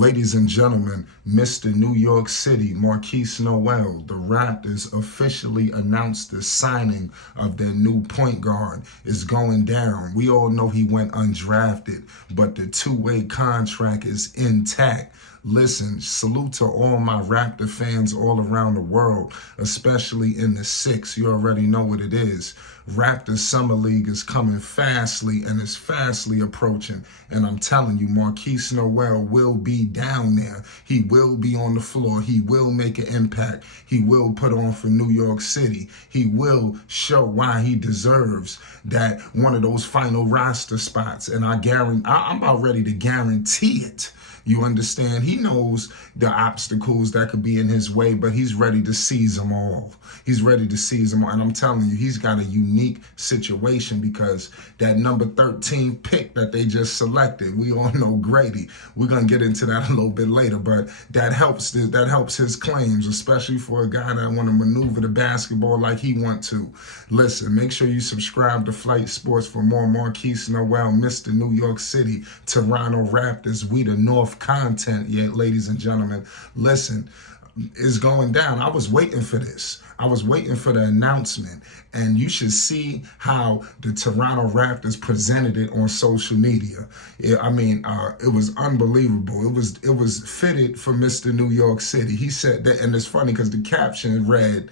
Ladies and gentlemen, Mr. New York City, Markquis Nowell, the Raptors officially announced the signing of their new point guard is going down. We all know he went undrafted, but the two-way contract is intact. Listen, salute to all my Raptor fans all around the world, especially in the six. You already know what it is. Raptors Summer League is coming fastly and is fastly approaching. And I'm telling you, Markquis Nowell will be down there. He will be on the floor. He will make an impact. He will put on for New York City. He will show why he deserves that one of those final roster spots. And I'm about ready to guarantee it. You understand? He knows the obstacles that could be in his way, but he's ready to seize them all. He's ready to seize them all. And I'm telling you, he's got a unique situation because that number 13 pick that they just selected, we all know Grady. We're going to get into that a little bit later, but that helps his claims, especially for a guy that want to maneuver the basketball like he want to. Listen, make sure you subscribe to Flight Sports for more Markquis Nowell, Mr. New York City, Toronto Raptors, we the North content yet, ladies and gentlemen. Listen, it's going down. I was waiting for this. I was waiting for the announcement, and you should see how the Toronto Raptors presented it on social media. It was unbelievable. It was fitted for Mr. New York City. He said that, and it's funny because the caption read,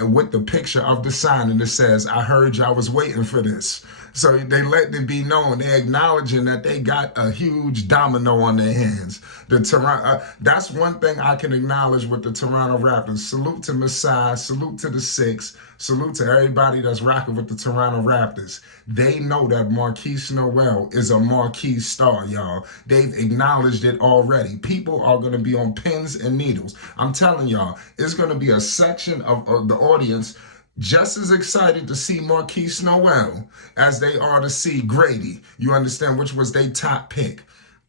with the picture of the sign, and it says, "I heard y'all was waiting for this." So they let it be known. They're acknowledging that they got a huge domino on their hands. That's one thing I can acknowledge with the Toronto Raptors. Salute to Masai, salute to the Six, salute to everybody that's rocking with the Toronto Raptors. They know that Markquis Nowell is a marquee star, y'all. They've acknowledged it already. People are going to be on pins and needles. I'm telling y'all, it's going to be a section of the audience just as excited to see Markquis Nowell as they are to see Grady, you understand, which was their top pick.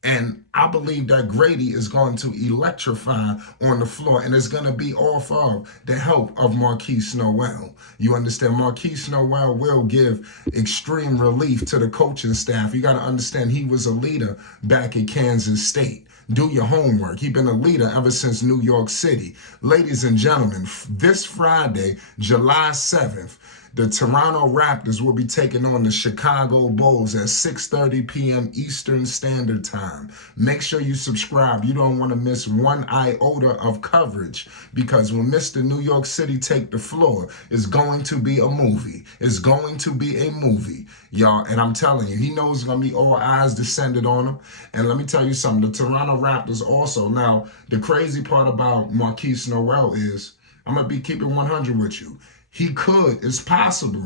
And I believe that Grady is going to electrify on the floor, and it's going to be off of the help of Markquis Nowell. You understand? Markquis Nowell will give extreme relief to the coaching staff. You got to understand he was a leader back at Kansas State. Do your homework. He's been a leader ever since New York City. Ladies and gentlemen, this Friday, July 7th, the Toronto Raptors will be taking on the Chicago Bulls at 6:30 p.m. Eastern Standard Time. Make sure you subscribe. You don't want to miss one iota of coverage because when Mr. New York City take the floor, it's going to be a movie. It's going to be a movie, y'all. And I'm telling you, he knows it's going to be all eyes descended on him. And let me tell you something. The Toronto Raptors also, now, the crazy part about Markquis Nowell is, I'm going to be keeping 100 with you. He could, it's possible,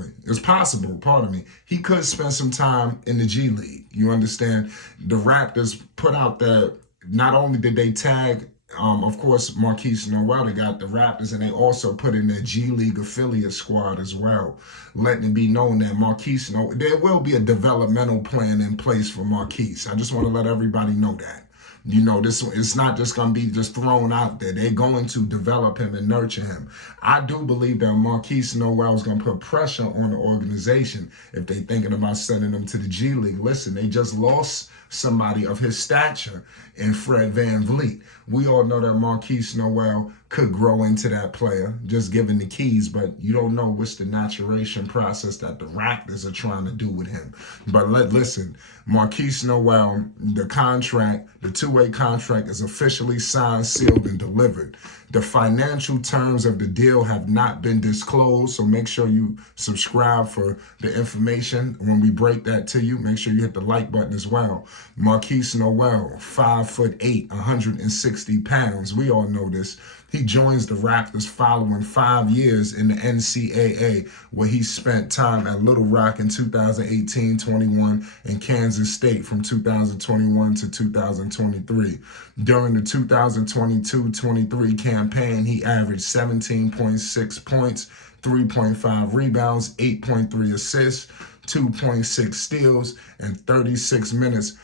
pardon me, he could spend some time in the G League. You understand? The Raptors put out that not only did they tag, of course, Markquis Nowell, they got the Raptors, and they also put in their G League affiliate squad as well, letting it be known that Markquis Nowell, there will be a developmental plan in place for Markquis. I just want to let everybody know that. You know, it's not just going to be just thrown out there. They're going to develop him and nurture him. I do believe that Markquis Nowell is going to put pressure on the organization if they're thinking about sending him to the G League. Listen, they just lost somebody of his stature in Fred VanVleet. We all know that Markquis Nowell could grow into that player, just given the keys, but you don't know what's the maturation process that the Raptors are trying to do with him. But listen, Markquis Nowell, the contract, the two-way contract is officially signed, sealed, and delivered. The financial terms of the deal have not been disclosed, so make sure you subscribe for the information. When we break that to you, make sure you hit the like button as well. Markquis Nowell, 5'8", 160 pounds. We all know this. He joins the Raptors following 5 years in the NCAA, where he spent time at Little Rock in 2018-21 and Kansas State from 2021 to 2023. During the 2022-23 campaign, he averaged 17.6 points, 3.5 rebounds, 8.3 assists, 2.6 steals, and 36 minutes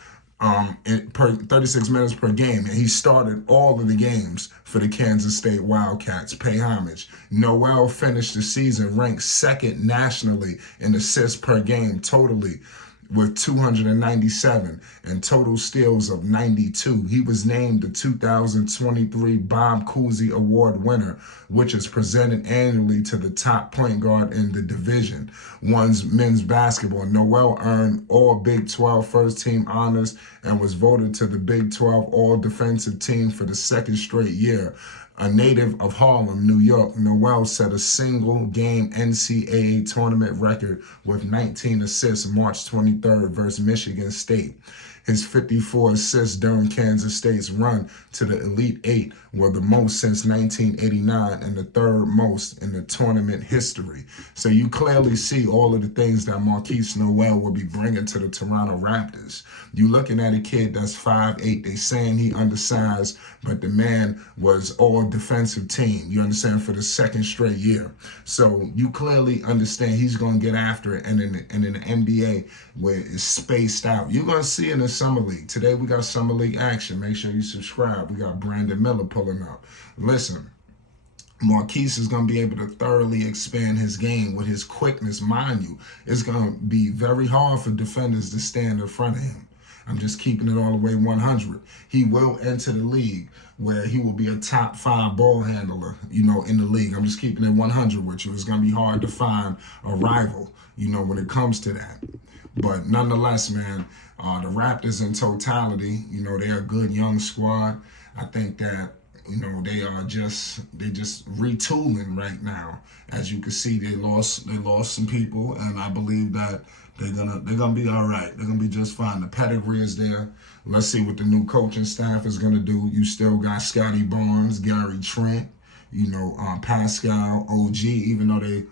per game, and he started all of the games for the Kansas State Wildcats. Pay homage. Nowell finished the season ranked second nationally in assists per game, totally with 297 and total steals of 92. He was named the 2023 Bob Cousy Award winner, which is presented annually to the top point guard in the Division One's men's basketball. Nowell earned all Big 12 first team honors and was voted to the Big 12 All Defensive Team for the second straight year. A native of Harlem, New York, Nowell set a single-game NCAA tournament record with 19 assists March 23rd versus Michigan State. His 54 assists during Kansas State's run to the Elite Eight were the most since 1989 and the third most in the tournament history. So you clearly see all of the things that Markquis Nowell will be bringing to the Toronto Raptors. You looking at a kid that's 5'8". They saying he undersized, but the man was all defensive team, you understand, for the second straight year. So you clearly understand he's going to get after it. And in the NBA, where it's spaced out, you're going to see in the Summer League. Today we got Summer League action. Make sure you subscribe. We got Brandon Miller pulling up. Listen, Markquis is going to be able to thoroughly expand his game with his quickness. Mind you, it's going to be very hard for defenders to stand in front of him. I'm just keeping it all the way 100. He will enter the league where he will be a top 5 ball handler, you know, in the league. I'm just keeping it 100 with you. It's going to be hard to find a rival, you know, when it comes to that. But nonetheless, man, the Raptors in totality, you know, they're a good young squad. I think that, you know, they're just retooling right now. As you can see, they lost some people, and I believe that they're gonna be all right. They're gonna be just fine. The pedigree is there. Let's see what the new coaching staff is gonna do. You still got Scotty Barnes, Gary Trent, you know, Pascal, OG. Even though they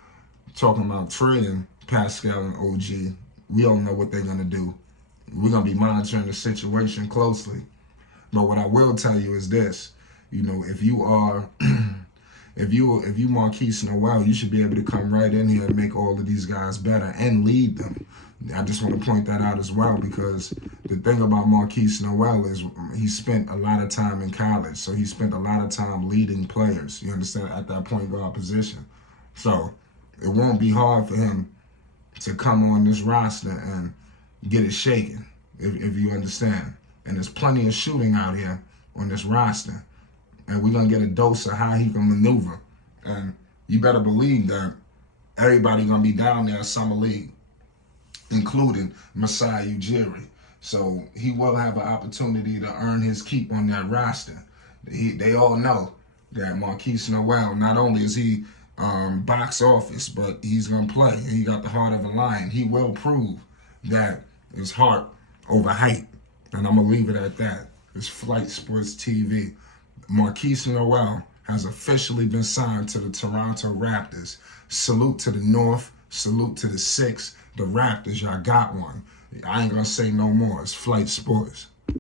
talking about trading Pascal and OG, we don't know what they're gonna do. We're gonna be monitoring the situation closely. But what I will tell you is this: you know, if you are, if you Markquis Nowell, you should be able to come right in here and make all of these guys better and lead them. I just want to point that out as well, because the thing about Markquis Nowell is he spent a lot of time in college, so he spent a lot of time leading players. You understand, at that point guard position. So it won't be hard for him to come on this roster and get it shaken, if you understand. And there's plenty of shooting out here on this roster. And we're going to get a dose of how he can maneuver. And you better believe that everybody going to be down there Summer League, including Masai Ujiri. So he will have an opportunity to earn his keep on that roster. They all know that Markquis Nowell, not only is he box office, but he's going to play. And he got the heart of a lion. He will prove that it's heart over height. And I'm going to leave it at that. It's Flight Sports TV. Markquis Nowell has officially been signed to the Toronto Raptors. Salute to the North. Salute to the Six. The Raptors, y'all got one. I ain't going to say no more. It's Flight Sports.